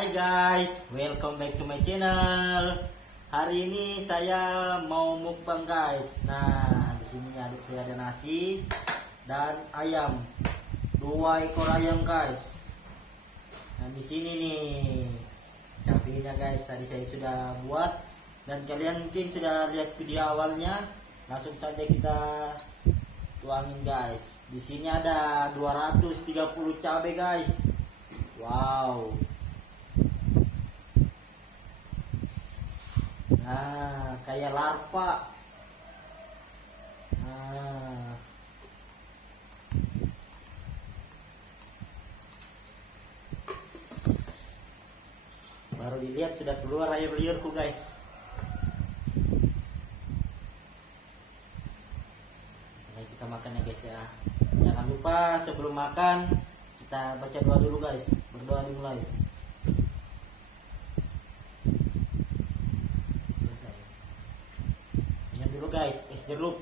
Hai guys, welcome back to my channel. Hari ini saya mau mukbang guys. Nah, di sini adik saya ada nasi dan ayam. 2 ekor ayam guys. Nah, di sini nih cabenya guys. Tadi saya sudah buat dan kalian mungkin sudah lihat video awalnya. Langsung saja kita tuangin guys. Di sini ada 230 cabai guys. Wow. Nah, kayak larva. Nah. Baru dilihat sudah keluar air liurku guys. Sampai kita makan ya guys ya. Jangan lupa sebelum makan kita baca doa dulu guys. Berdoa dimulai. Dulu guys, es jeruk.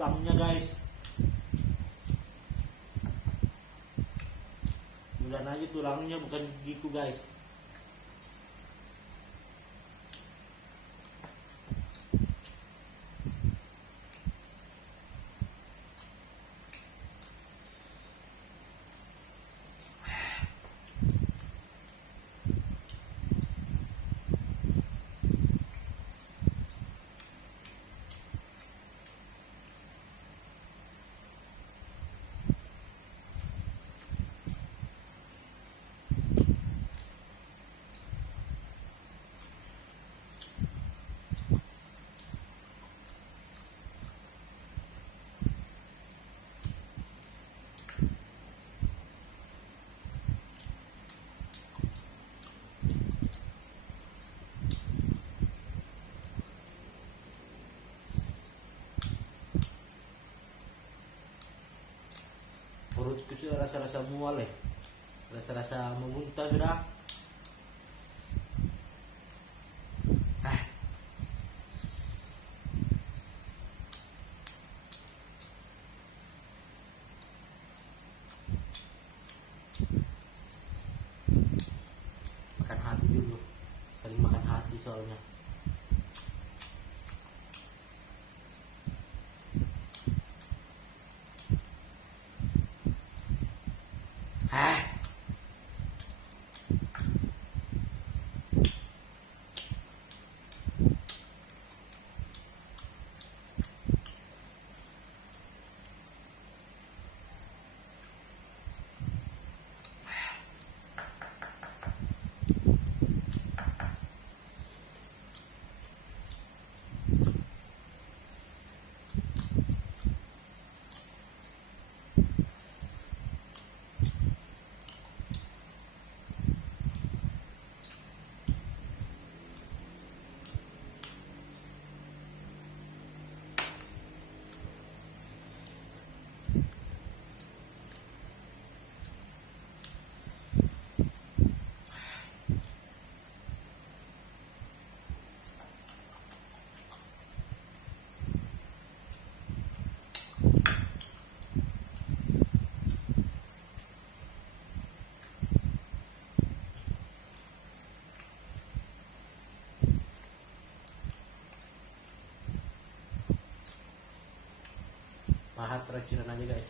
tulangnya guys. Mudah aja tulangnya bukan gigiku guys. Perutku sudah rasa-rasa mual ya, rasa-rasa memuntah sudah. Makan hati dulu, sering makan hati soalnya. Pahat racinan aja guys.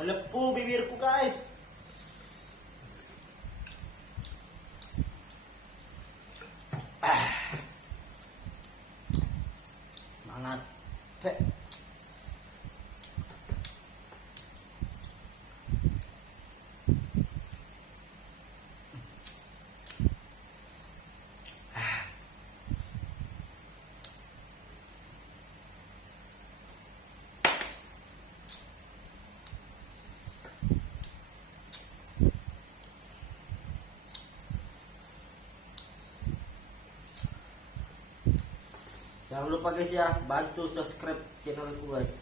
Melepuh bibirku guys. Semangat. Jangan lupa guys ya, bantu subscribe channelku guys.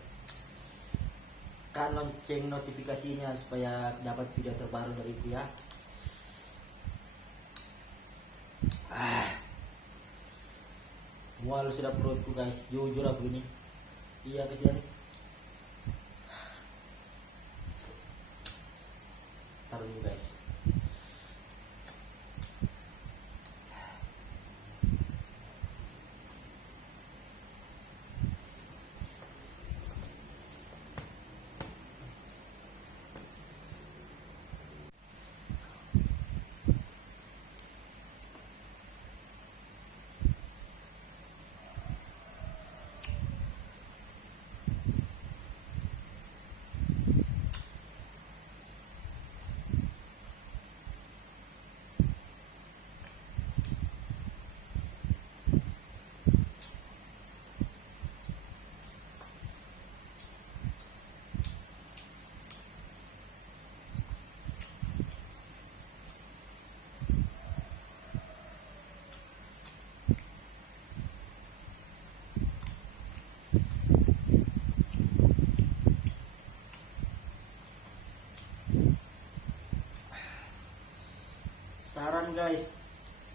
Kan lonceng notifikasinya supaya dapat video terbaru dariku ya. Mual sudah perutku guys, jujur aku ini. Iya kesian. Taruh dulu guys. ayam guys.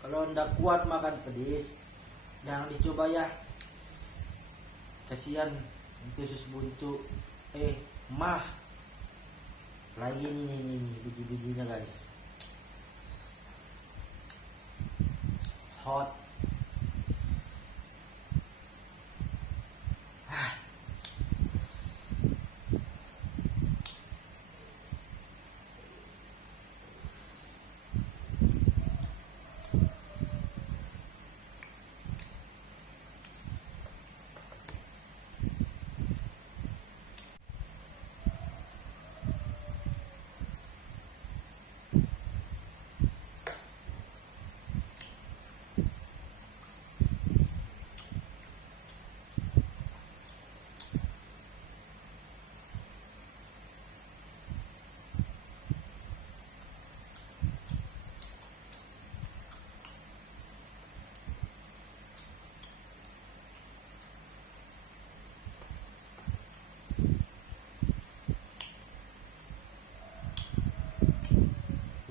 Kalau anda kuat makan pedes, jangan dicoba ya. Kasihan itu usus buntu. Mah. Lagi nih biji-bijinya guys. Hot.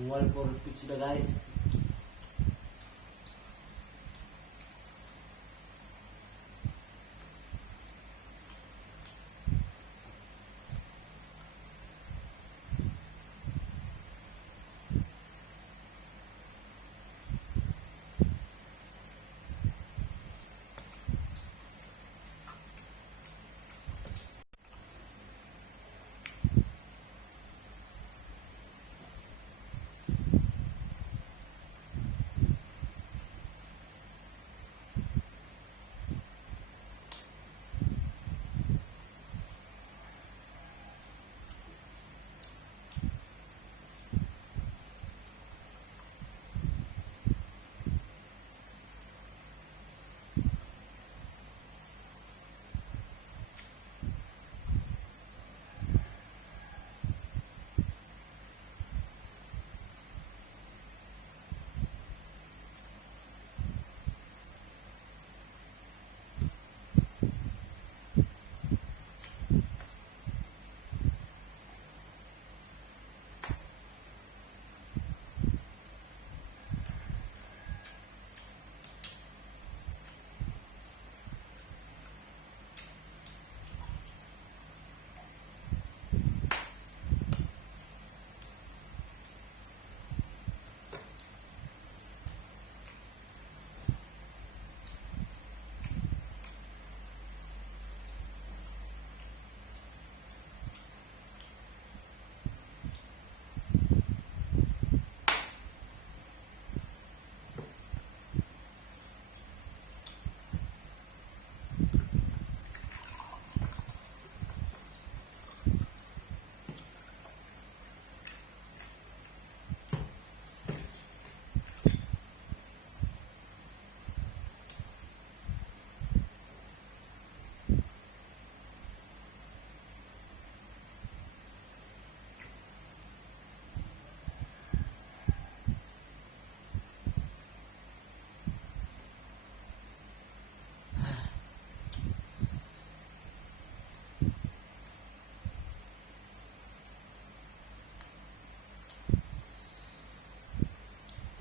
Mual perut sudah guys.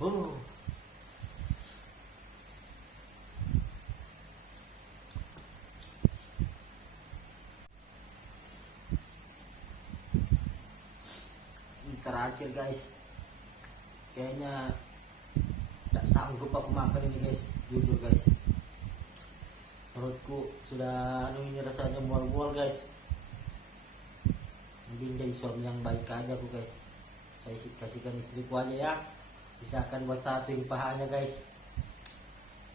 Oh. Ini terakhir guys. Kayaknya tak sanggup aku makan ini guys, jujur guys. Perutku sudah ini rasanya mual-mual guys. Mending jadi suami yang baik aja aku guys. Saya kasihkan istriku aja ya. Sisakan buat satu yang pahanya guys.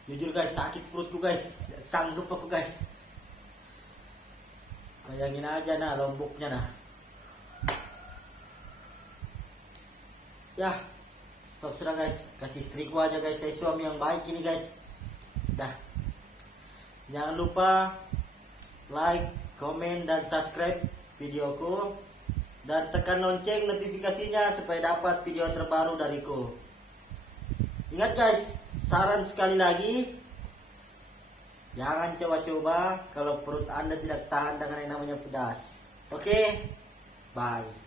Jujur guys, sakit perutku guys. Tidak sanggup aku guys. Bayangin aja nah lomboknya nah. Ya, stop sudah guys. Kasih istriku aja guys. Saya suami yang baik ini guys. Dah. Jangan lupa like, komen, dan subscribe videoku. Dan tekan lonceng notifikasinya supaya dapat video terbaru dariku. Ingat guys, saran sekali lagi, jangan coba-coba kalau perut Anda tidak tahan dengan yang namanya pedas. Oke, bye.